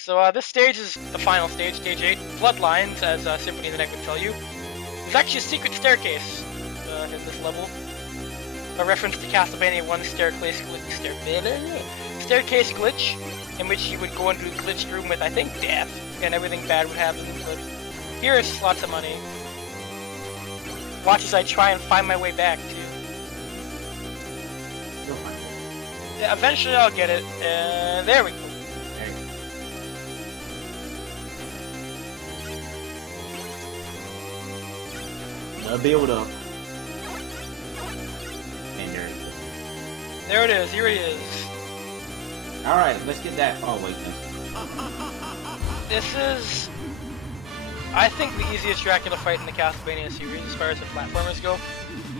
So this stage is the final stage, stage 8. Bloodlines, as Symphony of the Night would tell you. There's actually a secret staircase in this level. A reference to Castlevania 1 staircase glitch, in which you would go into a glitched room with, I think, death, and everything bad would happen, but here's lots of money. Watch as I try and find my way back, too. Yeah, eventually I'll get it, and there we go. The build up. And there it is, here it is. Alright, let's get that. Oh, wait, no. This is, I think, the easiest Dracula fight in the Castlevania series as far as the platformers go.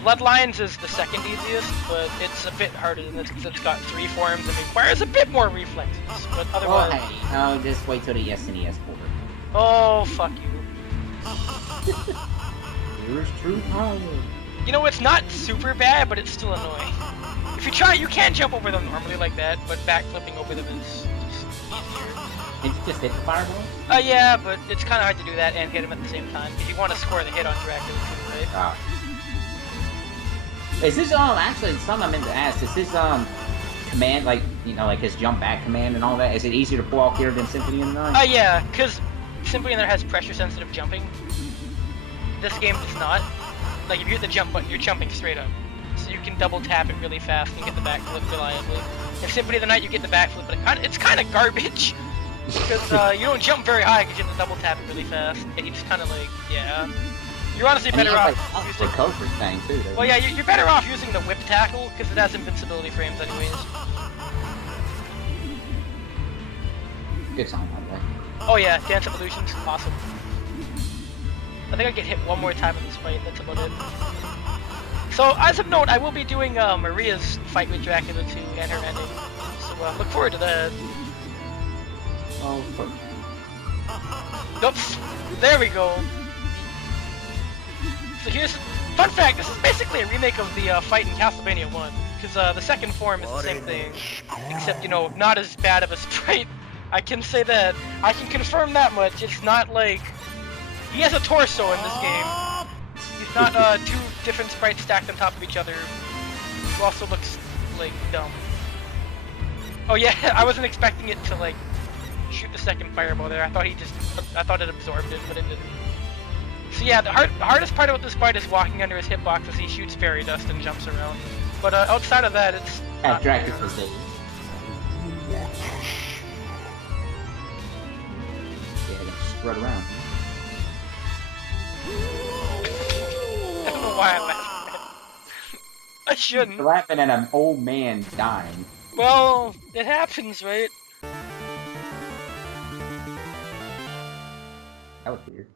Bloodlines is the second easiest, but it's a bit harder than this because it's got 3 forms and requires a bit more reflexes. But otherwise, oh, hey, no, just wait till the SNES port. Oh, fuck you. Here's true power. You know, it's not super bad, but it's still annoying. If you try, you can jump over them normally like that, but backflipping over them is just easier. Did you just hit the fireball? Yeah, but it's kind of hard to do that and hit him at the same time because you want to score the hit on Dracula too, right? Ah. Is this actually something I meant to ask? Is this command, like, you know, like his jump back command and all that? Is it easier to pull off here than Symphony of the Night? Yeah, because Symphony of the Night has pressure sensitive jumping. This game does not. Like, if you hit the jump button, you're jumping straight up. So you can double tap it really fast and get the backflip reliably. In Symphony of the Night, you get the backflip, but it's kind of garbage. Because you don't jump very high because you have to double tap it really fast. And you just kind of like, yeah. You're honestly better off using the recovery thing too. Well, yeah, you're better off using the whip tackle because it has invincibility frames anyways. Good song, by the way. Oh yeah, Dance Evolution's awesome. I think I get hit one more time in this fight, that's about it. So, as a note, I will be doing Maria's fight with Dracula 2 and her ending. So, look forward to that. Oh, oops. There we go. So here's... Fun fact, this is basically a remake of the fight in Castlevania 1. Because the second form is the same thing. Except, you know, not as bad of a sprite. I can say that. I can confirm that much. It's not like... He has a torso in this game. He's not 2 different sprites stacked on top of each other. Who also looks, like, dumb. Oh yeah, I wasn't expecting it to, like, shoot the second fireball there. I thought it absorbed it, but it didn't. So yeah, the hardest part about this fight is walking under his hitbox as he shoots fairy dust and jumps around. But outside of that, it's... Dracula's days. Yeah. Yeah, I gotta strut around. I don't know why I'm laughing at it. I shouldn't. You're laughing at an old man dying. Well, it happens, right? That was weird.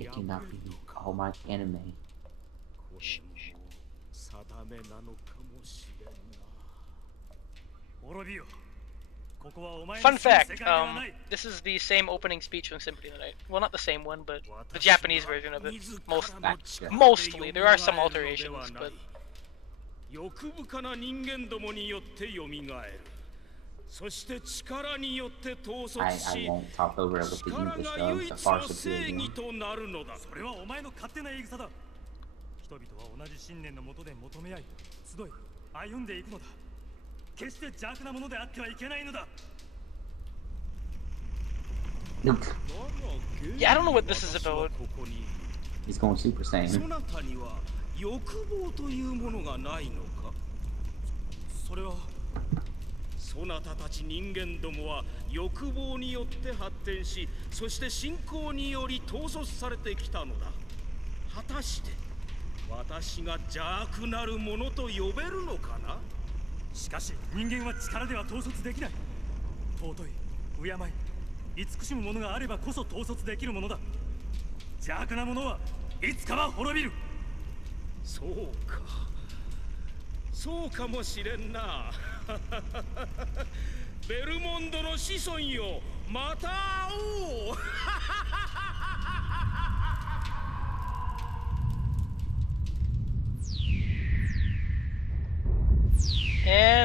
It cannot be all my anime. Fun fact, this is the same opening speech from Symphony of the Night. Well, not the same one, but the Japanese version of it. Mostly. There are some alterations, but... I won't talk over it with the English though, it's a farce of Nope. Yeah, I don't know what this is about. He's going Super Saiyan.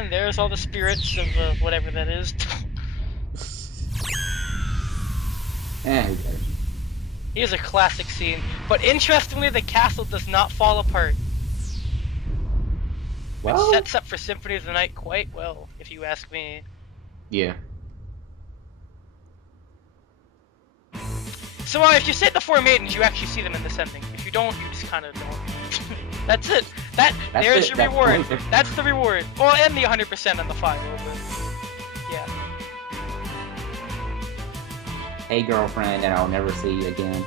And there's all the spirits of whatever that is. Who cares? Here's a classic scene. But interestingly, the castle does not fall apart. Which Well, sets up for Symphony of the Night quite well, if you ask me. yeah. So if you say the four maidens, you actually see them in this ending. If you don't, you just kind of don't. That's it. There's your reward. That's the reward. Well, and the 100% on the file, but yeah. Hey, girlfriend, and I'll never see you again.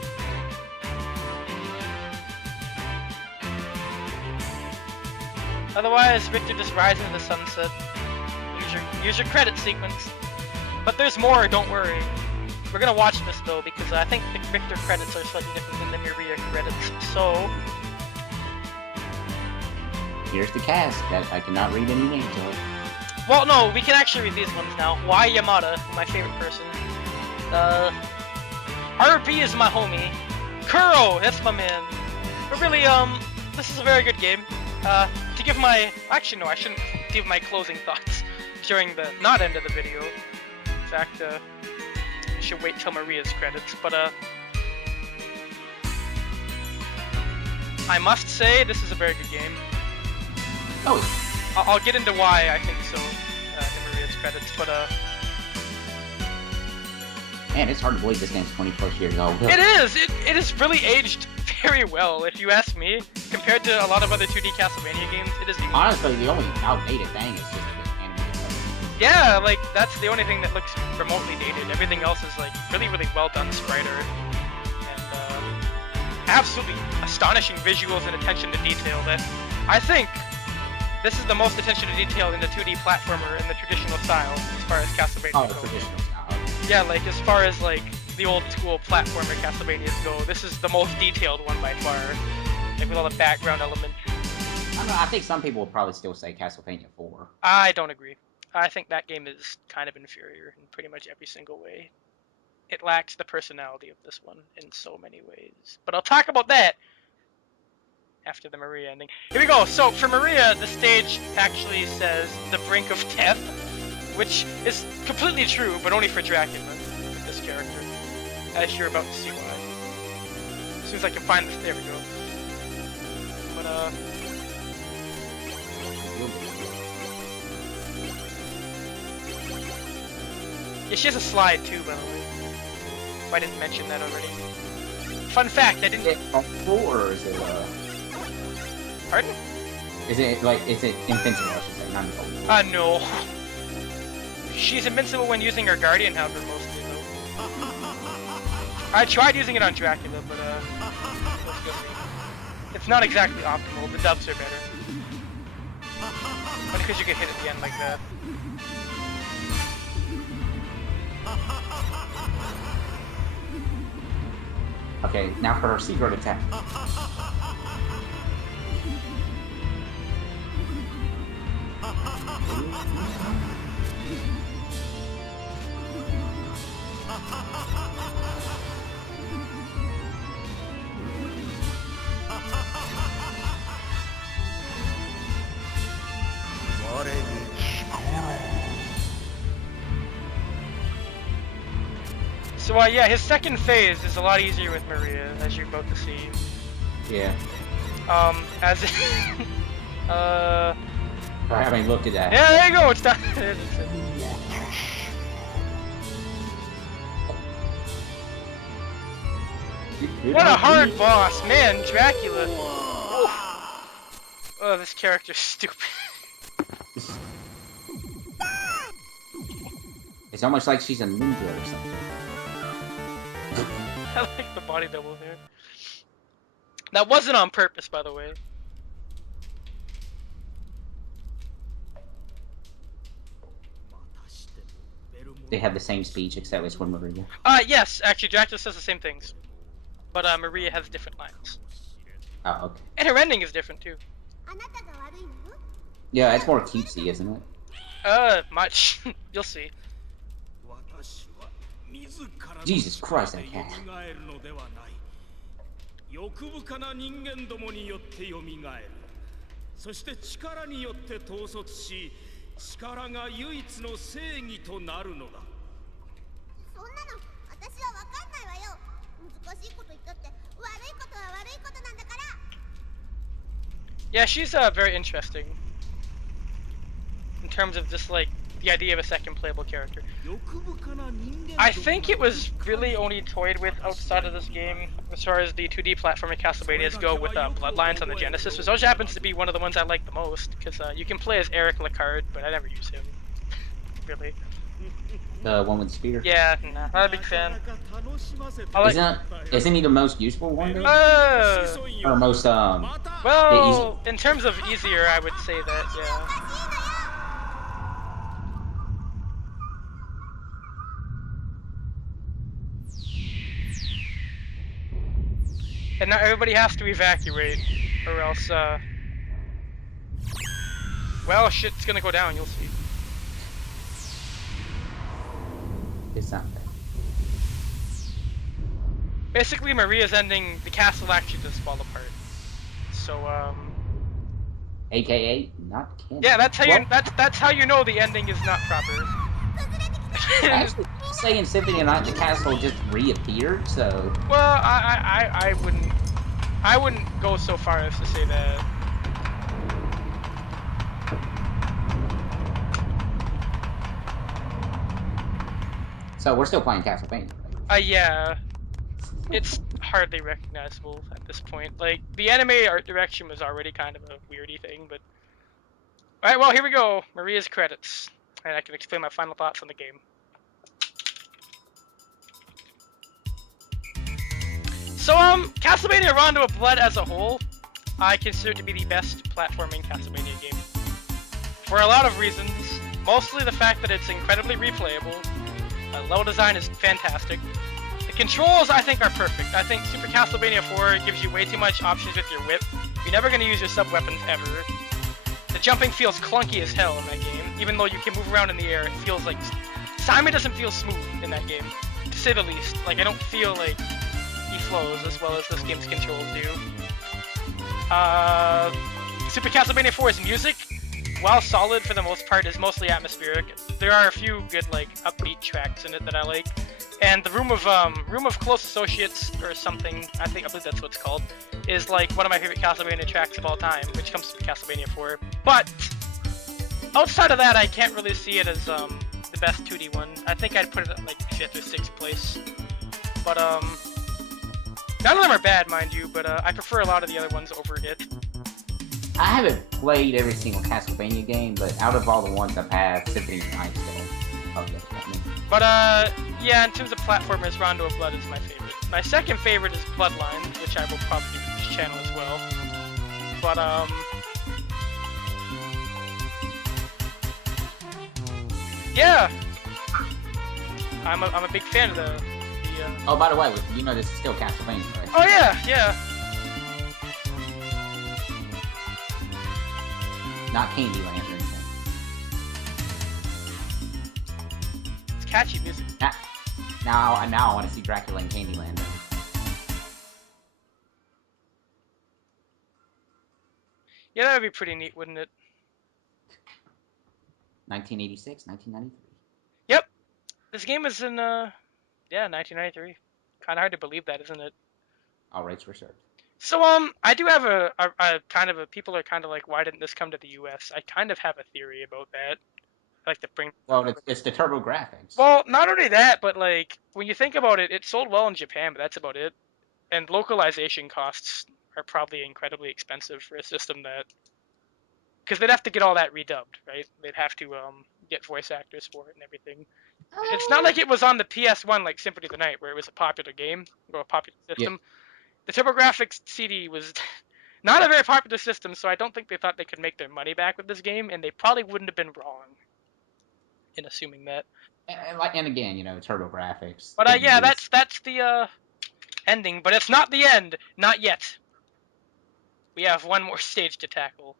Otherwise, Victor just rides into the sunset. Use your credit sequence. But there's more, don't worry. We're gonna watch this though, because I think the Victor credits are slightly different than the Maria credits. So Here's the cast that I cannot read any names of. well, no, we can actually read these ones now. Y Yamada, my favorite person. RB is my homie. Kuro, that's my man. But really, this is a very good game. To give my... Actually, no, I shouldn't give my closing thoughts during the not end of the video. In fact, I should wait till Maria's credits, but, I must say, this is a very good game. Oh, I'll get into why I think so, in Maria's credits, but, man, it's hard to believe this game's 20 plus years old. It is! It is really aged very well, if you ask me. Compared to a lot of other 2D Castlevania games, it is... Honestly, the only outdated thing is just the animated. Yeah, like, that's the only thing that looks remotely dated. Everything else is, like, really, really well done sprite art. And, absolutely astonishing visuals and attention to detail that I think this is the most attention to detail in the 2D platformer in the traditional style, as far as Castlevania goes. Traditional style. Yeah, like, as far as, like, the old school platformer Castlevanias go, this is the most detailed one by far. Like, with all the background elements. I don't know, I think some people will probably still say Castlevania 4. I don't agree. I think that game is kind of inferior in pretty much every single way. It lacks the personality of this one in so many ways. But I'll talk about that after the Maria ending. Here we go! So, for Maria, the stage actually says the brink of death, which is completely true, but only for Dracula, this character, as you're about to see why. As soon as I can find this, there we go. But, yeah, she has a slide too, by the way. If I didn't mention that already. Fun fact, I didn't... Is it full, or is it, Pardon? is it invincible, I should say, not invulnerable? No. She's invincible when using her Guardian However mostly, though. I tried using it on Dracula, but, it's not exactly optimal. The dubs are better. But because you get hit at the end like that. Okay, now for her secret attack. So, yeah, his second phase is a lot easier with Maria, as you're about to see. Yeah. As I haven't looked at that. Yeah, there you go, it's done. What a hard boss, man, Dracula. Oof. Oh, this character's stupid. It's almost like she's a ninja or something. I like the body double there. That wasn't on purpose, by the way. They have the same speech, except it's with Maria. Yes, actually, Dracula says the same things. But, Maria has different lines. Oh, okay. And her ending is different, too. Yeah, it's more cutesy, isn't it? Much. You'll see. Jesus Christ, that cat. 欲深な人間どもによって蘇る。そして力によって統率し、力が唯一の正義となるのだ。そんなの私は分かんないわよ。難しいこと言ったって悪いことは悪いことなんだから。 Yeah, she's very interesting in terms of just like the idea of a second playable character. I think it was really only toyed with outside of this game as far as the 2D platforming Castlevanias go with Bloodlines on the Genesis, which also happens to be one of the ones I like the most, because you can play as Eric Lecard, but I never use him, really. The one with the spear? Yeah, nah, not a big fan. Like, isn't he the most useful one? Or most, well, in terms of easier, I would say that, yeah. And now everybody has to evacuate, or else, well, shit's gonna go down, you'll see. It's not bad. Basically, Maria's ending, the castle actually does fall apart. So, AKA, not canon. yeah, that's how you, that's how you know the ending is not proper. Actually, saying Symphony of Night, the castle just reappeared, so... Well, I wouldn't go so far as to say that. So we're still playing Castlevania, right? Yeah. It's hardly recognizable at this point. Like, the anime art direction was already kind of a weirdy thing, but... Alright, well, here we go. Maria's credits. And I can explain my final thoughts on the game. So, Castlevania Rondo of Blood as a whole, I consider to be the best platforming Castlevania game. For a lot of reasons, mostly the fact that it's incredibly replayable, level design is fantastic, the controls I think are perfect. I think Super Castlevania 4 gives you way too much options with your whip. You're never going to use your sub-weapons ever. The jumping feels clunky as hell in that game, even though you can move around in the air, it feels like... Simon doesn't feel smooth in that game, to say the least. Like, I don't feel like he flows as well as this game's controls do. Super Castlevania 4's music, while solid for the most part, is mostly atmospheric. There are a few good, like, upbeat tracks in it that I like. And the Room of Close Associates, or something, I believe that's what it's called, is like one of my favorite Castlevania tracks of all time, which comes from Castlevania 4. But outside of that, I can't really see it as the best 2D one. I think I'd put it at like 5th or 6th place. But none of them are bad, mind you, but I prefer a lot of the other ones over it. I haven't played every single Castlevania game, but out of all the ones I've had, Symphony of Night still up there for me. But yeah, in terms of platformers, Rondo of Blood is my favorite. My second favorite is Bloodlines, which I will probably do for this channel as well. But yeah, I'm a big fan of the Oh, by the way, you know this is still Castlevania, right? Oh yeah. Not Candyland or anything. It's catchy music. Now I want to see Dracula in Candyland. Yeah, that would be pretty neat, wouldn't it? 1986, 1993. Yep. This game is in, yeah, 1993. Kind of hard to believe that, isn't it? All rights reserved. So, I do have a kind of a, people are kind of like, why didn't this come to the US? I kind of have a theory about that. I like to bring... Well, it's the TurboGrafx. Well, not only that, but like, when you think about it, it sold well in Japan, but that's about it. And localization costs are probably incredibly expensive for a system that... Because they'd have to get all that redubbed, right? They'd have to get voice actors for it and everything. It's not like it was on the PS1 like Symphony of the Night, where it was a popular game, or a popular system. Yeah. The TurboGrafx CD was not a very popular system, so I don't think they thought they could make their money back with this game, and they probably wouldn't have been wrong in assuming that. And again, you know, TurboGrafx. But yeah, that's the ending, but it's not the end. Not yet. We have one more stage to tackle.